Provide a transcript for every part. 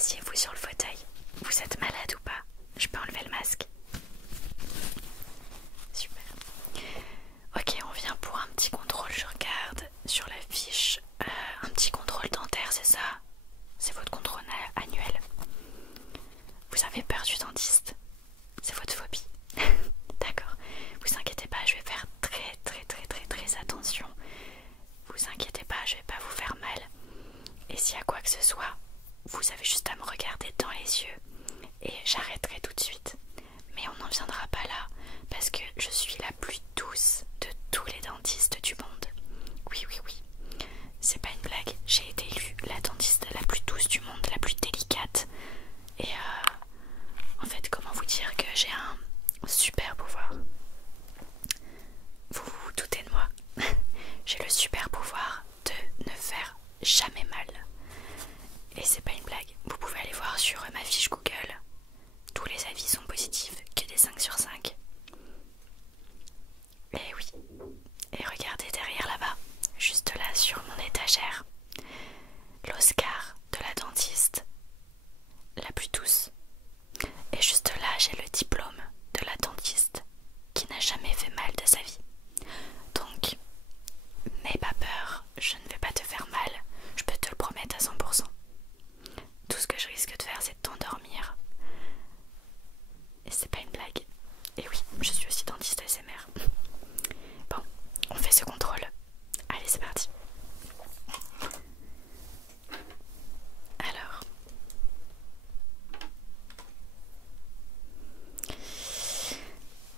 asseyez-vous sur le fauteuil. Vous êtes malade ou pas? Je peux enlever le masque? Super. Ok, on vient pour un petit contrôle. Je regarde sur la fiche. Un petit contrôle dentaire, c'est ça? C'est votre contrôle annuel. Vous avez peur du dentiste? C'est votre phobie? D'accord. Vous inquiétez pas, je vais faire très attention. Vous inquiétez pas, je vais pas vous faire mal. Et s'il y a quoi que ce soit, vous avez juste à me regarder dans les yeux et j'arrêterai tout de suite. Mais on n'en viendra pas là parce que je suis la plus douce de tous les dentistes du monde. Oui, oui, oui. C'est pas une blague. J'ai été élue la dentiste la plus douce du monde, la plus délicate. Et en fait, comment vous dire que j'ai un super pouvoir? Vous vous doutez de moi? J'ai le super pouvoir de ne faire jamais mal. Et c'est pas une blague. Vous pouvez aller voir sur ma fiche Google. Tous les avis sont positifs, que des 5 sur 5. Et oui. Et regardez derrière là-bas, juste là sur mon étagère, l'Oscar de la dentiste la plus douce. Et juste là, j'ai le diplôme de la dentiste qui n'a jamais fait mal de sa vie. Donc, n'aie pas peur, je ne vais pas te faire mal, je peux te le promettre à 100%. Tout ce que je risque de faire, c'est de t'endormir. Et c'est pas une blague. Et oui, je suis aussi dentiste ASMR. Bon, on fait ce contrôle. Allez, c'est parti. Alors,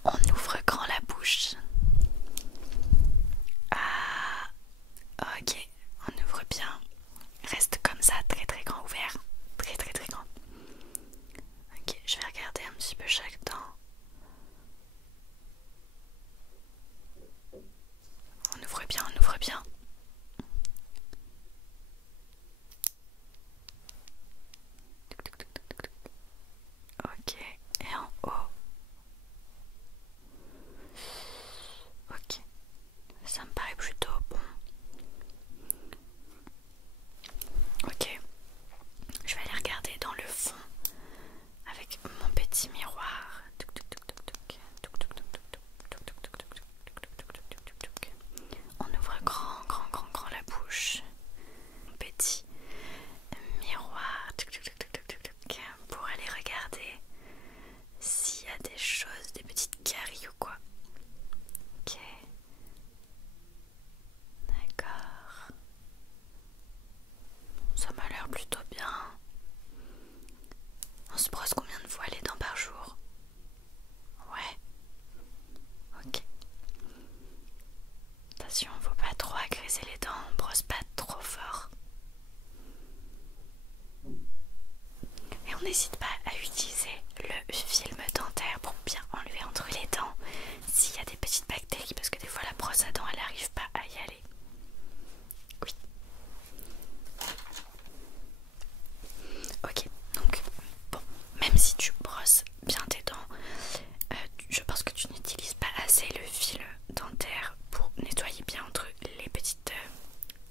on ouvre grand la bouche. Ah, ok, on ouvre bien. Reste comme ça, très grand ouvert. Très grand. Ok, je vais regarder un petit peu chaque dent. On ouvre bien, on ouvre bien. Ok, et en haut. Ok, ça me paraît plutôt bon. Ok, je vais aller regarder dans le fond avec mon petit miroir. On ouvre grand la bouche. Mon petit miroir pour aller regarder s'il y a des choses, des petites caries ou quoi. Ok. D'accord. Ça m'a l'air plutôt bien. On se brosse combien de fois les dents par jour? Ouais. Ok. Attention, faut pas trop agresser les dents, on brosse pas trop fort. Et on n'hésite pas à utiliser le film dentaire pour bien enlever entre les dents s'il y a des petites bactéries, parce que des fois la brosse à dents elle n'arrive pas à y aller. Oui. Ok, donc bon, même si tu brosses bien tes dents, je pense que tu n'utilises pas assez le fil dentaire pour nettoyer bien entre les petites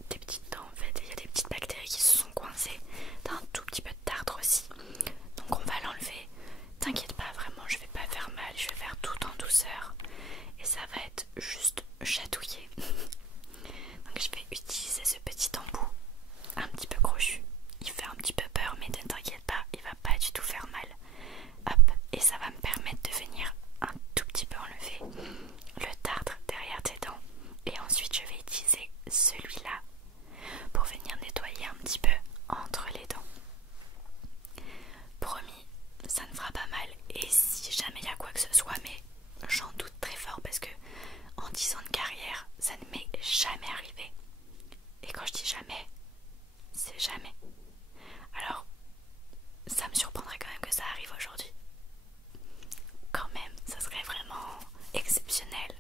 des petites dents en fait. Il y a des petites bactéries qui se sont coincées, t'as un tout petit peu de tartre aussi, donc on va l'enlever. T'inquiète pas, vraiment je vais pas faire mal, je vais faire tout en douceur et ça va être juste chatouillé. Donc je vais utiliser ce petit embout un petit peu crochu. Il fait un petit peu peur mais ne t'inquiète pas, il va pas du tout faire mal. Hop, et ça va me permettre de venir un tout petit peu enlever le tartre derrière tes dents. Et ensuite je vais utiliser celui-là pour venir nettoyer un petit peu entre les dents. Promis, ça ne fera pas mal. Et si jamais il y a quoi que ce soit, mais j'en doute très fort parce que en 10 ans de carrière, ça ne m'est jamais arrivé. Et quand je dis jamais, c'est jamais. Alors, ça me surprendrait quand même que ça arrive aujourd'hui. Quand même, ça serait vraiment exceptionnel.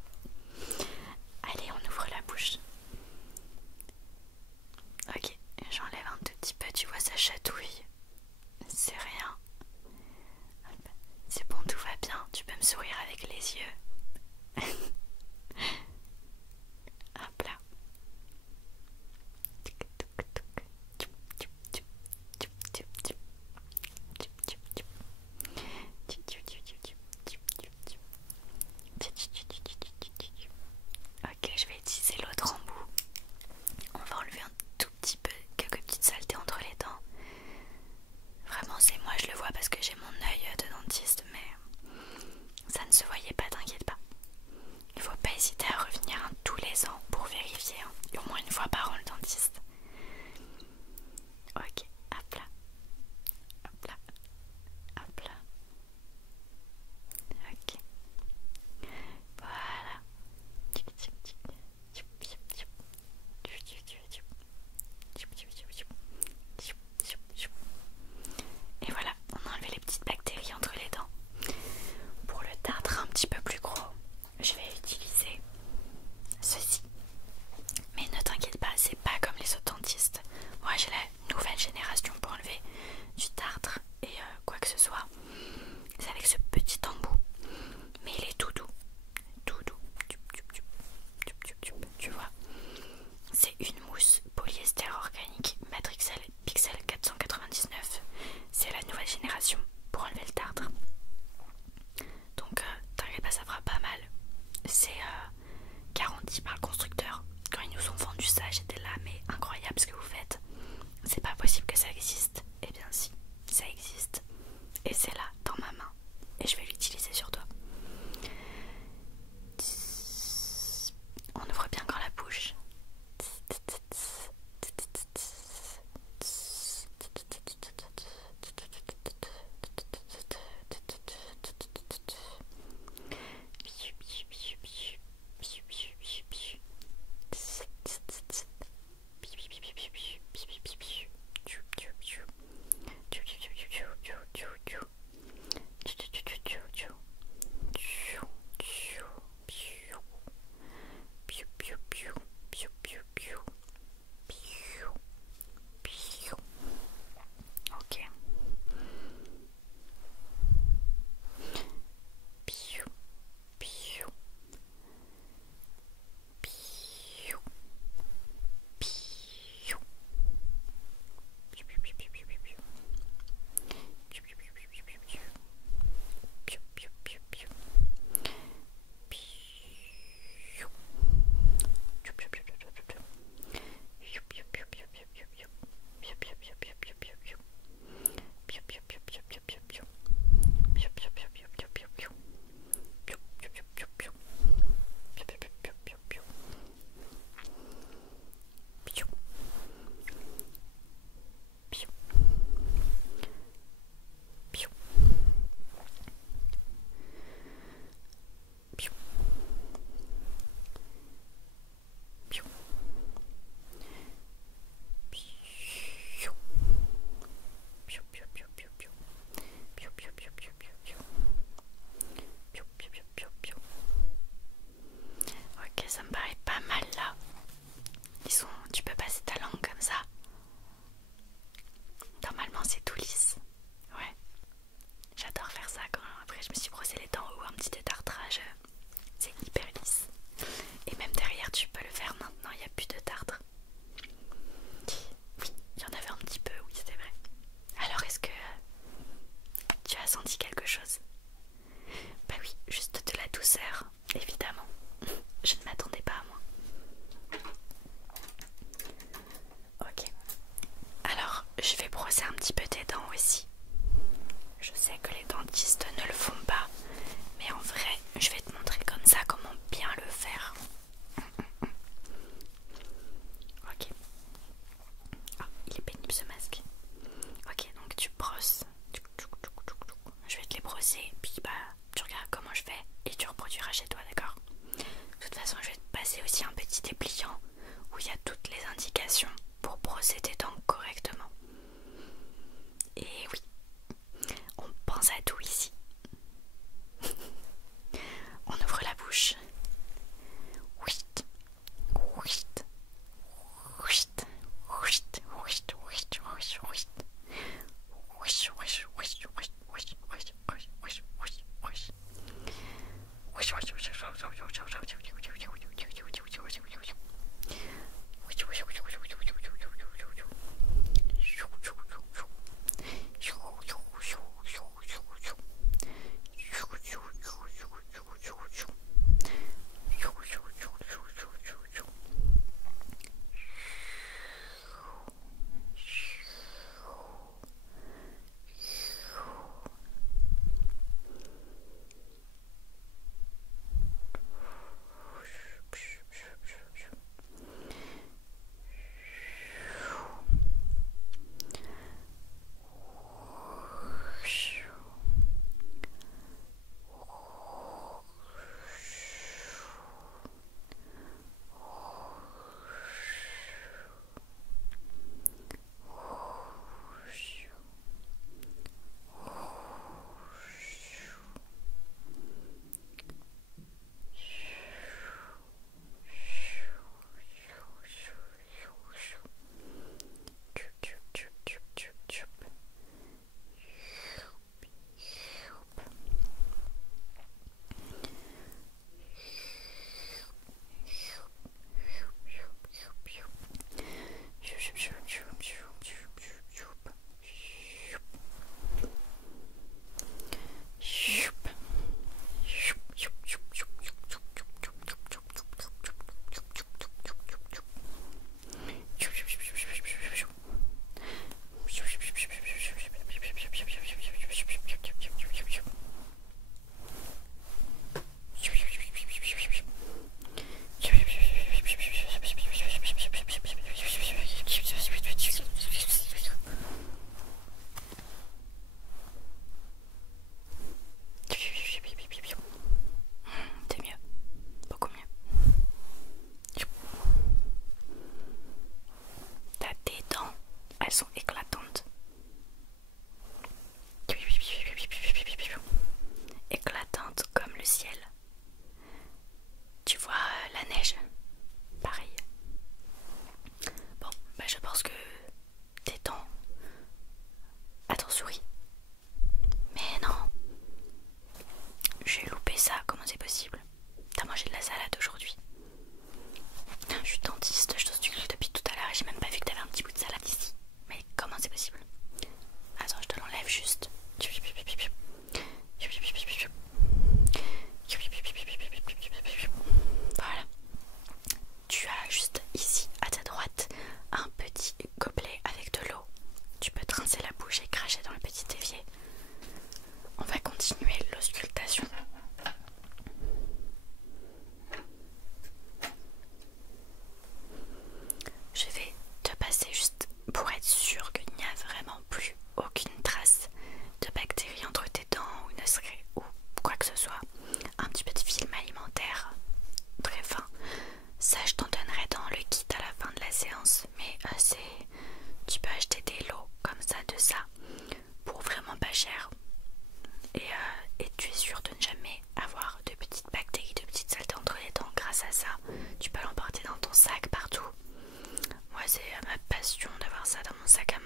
Allez, on ouvre la bouche. Ok, j'enlève un tout petit peu, tu vois, ça chatouille. C'est rien. C'est bon, tout va bien, tu peux me sourire avec les yeux. Hop là. génération pour enlever du tartre et quoi que ce soit. C'est avec ce petit embout, mais il est tout doux, tu vois. C'est une mousse polyester organique Matrixel Pixel 499. C'est la nouvelle génération pour enlever le tartre. Donc t'inquiète pas, ça fera pas mal. C'est garanti par le constructeur. Quand ils nous ont vendu ça, j'étais là, mais incroyable ce que vous faites. C'est pas possible que ça existe. Et bien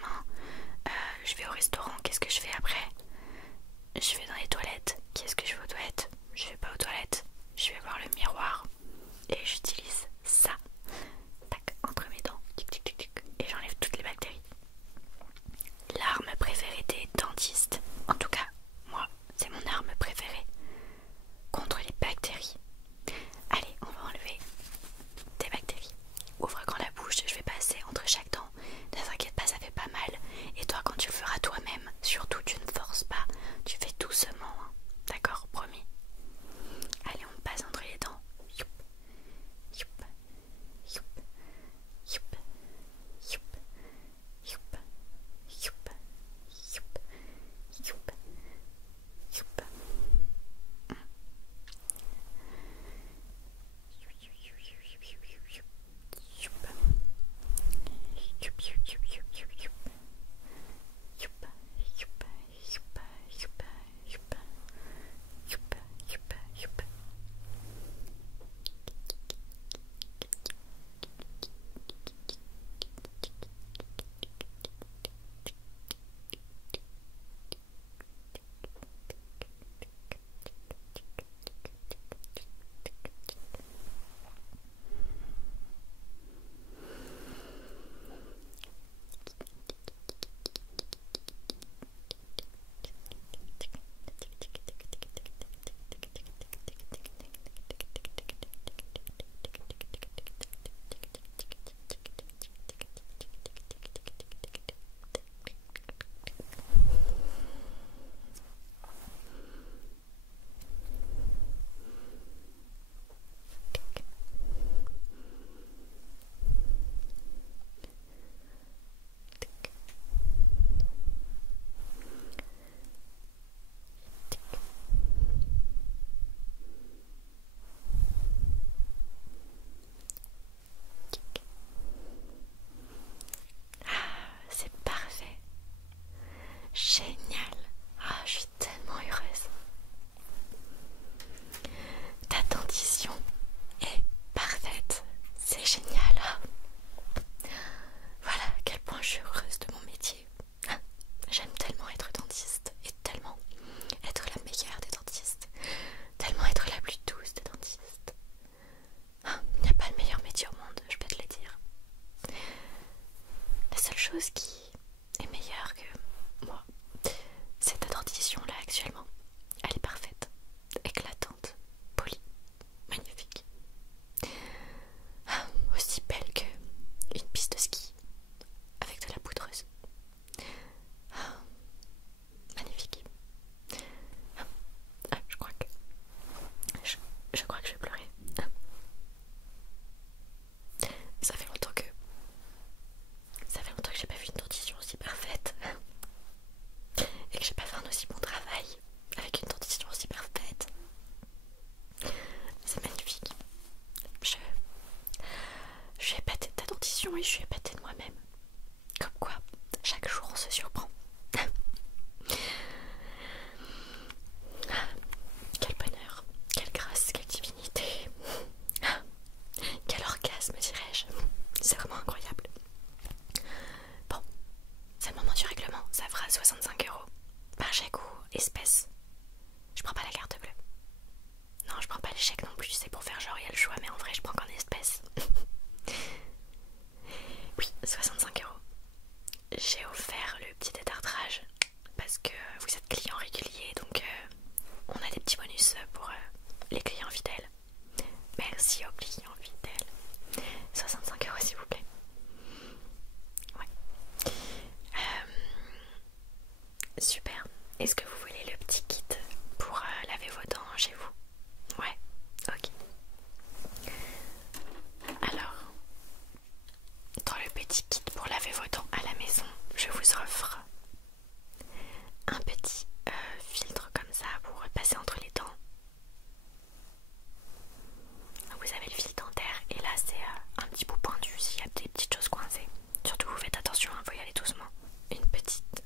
main. Je vais au restaurant, qu'est-ce que je fais après? Je vais dans les toilettes, qu'est-ce que je fais aux toilettes? Je vais pas aux toilettes, je vais voir le miroir et j'utilise ça, tac, entre mes dents, tic tic tic tic, et j'enlève toutes les bactéries. L'arme préférée des dentistes, en tout cas moi c'est mon arme préférée contre les bactéries. Allez, on va enlever des bactéries. Ouvre grand la bouche, je vais passer entre chaque dent. Ne t'inquiète pas, ça fait pas mal. Et toi, quand tu le feras toi-même, surtout tu ne forces pas, tu fais doucement, hein. D'accord, promis. Allez, on passe entre les dents. Youp, youp, youp, youp, youp, youp, youp, youp, youp, youp. C'est parfait. Génial. Ah, je suis tellement heureuse. Ta dentition est parfaite. C'est génial. Voilà à quel point je suis heureuse de mon métier. J'aime tellement être dentiste et tellement être la meilleure des dentistes. Tellement être la plus douce des dentistes. Il n'y a pas de meilleur métier au monde, je peux te le dire. La seule chose qui est meilleure que moi, c'est ta dentition là actuellement. Elle est parfaite, éclatante, polie, magnifique. Aussi belle que une piste de ski avec de la poudreuse. Magnifique. Je crois que je crois que je vais pleurer. Ça fait longtemps que j'ai pas vu une dentition aussi parfaite et que j'ai pas fait un aussi bon travail avec une dentition aussi parfaite. C'est magnifique. Je suis épatée de ta dentition et je suis épatée de moi-même. Comme quoi, chaque jour on se surprend. Quel bonheur, quelle grâce, quelle divinité. Quel orgasme, dirais-je. C'est vraiment incroyable. Bon, c'est le moment du règlement. Ça fera 65 € par chèque ou espèce. Je prends pas la carte bleue. Non, je prends pas les chèques non plus. C'est pour faire genre il y a le choix, mais en vrai je prends qu'en espèces. Oui, 65 €. J'ai offert le petit détartrage parce que vous êtes client régulier, donc on a des petits bonus pour les clients fidèles. Merci aux clients fidèles. 65 € s'il vous plaît. Ouais. Super. Est-ce que vous voulez le petit kit pour laver vos dents chez vous? Ouais. Ok. Alors, dans le petit kit pour laver vos dents à la maison, je vous offre un petit filtre comme ça pour passer entre les dents. Vous avez le fil dentaire et là c'est un petit bout pointu s'il y a des petites choses coincées. Surtout vous faites attention, il faut y aller doucement.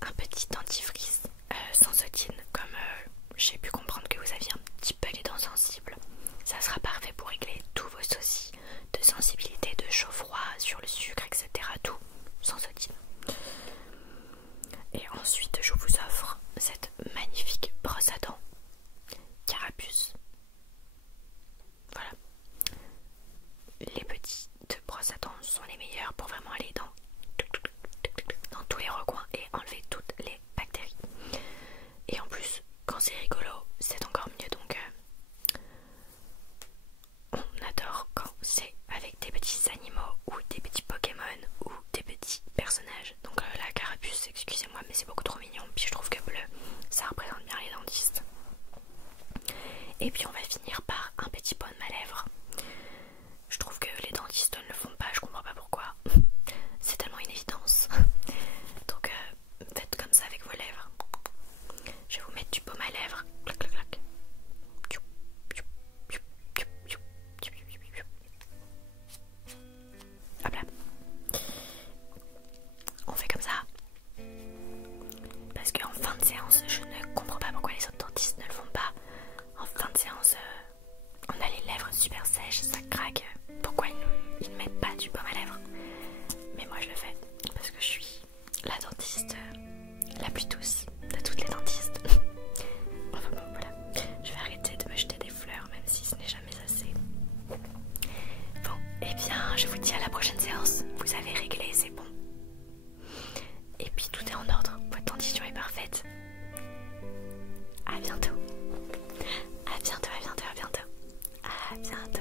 Un petit dentifrice sans sotine, comme j'ai pu comprendre que vous aviez un petit peu les dents sensibles. Ça sera parfait pour régler tous vos soucis de sensibilité, de chaud-froid, sur le sucre, etc. Tout sans sotine. Et puis on va finir par un petit baume à lèvres. Je trouve que les dentistes ne le font pas, je comprends pas pourquoi. C'est tellement une évidence. Donc faites comme ça avec vos lèvres. Je vais vous mettre du baume à lèvres. Clac, clac, clac. Hop là. On fait comme ça. Parce qu'en fin de séance, je ne comprends pas pourquoi les autres dentistes ne le font pas. En fin de séance, on a les lèvres super sèches, ça craque. Pourquoi ils ne mettent pas du baume à lèvres? Mais moi je le fais parce que je suis la dentiste la plus douce de toutes les dentistes. Enfin bon, voilà. Je vais arrêter de me jeter des fleurs, même si ce n'est jamais assez. Bon, et bien je vous dis à la prochaine séance. Vous avez réglé, c'est bon. Et puis tout est en ordre, votre dentition est parfaite. À bientôt. À bientôt, à bientôt, à bientôt. À bientôt.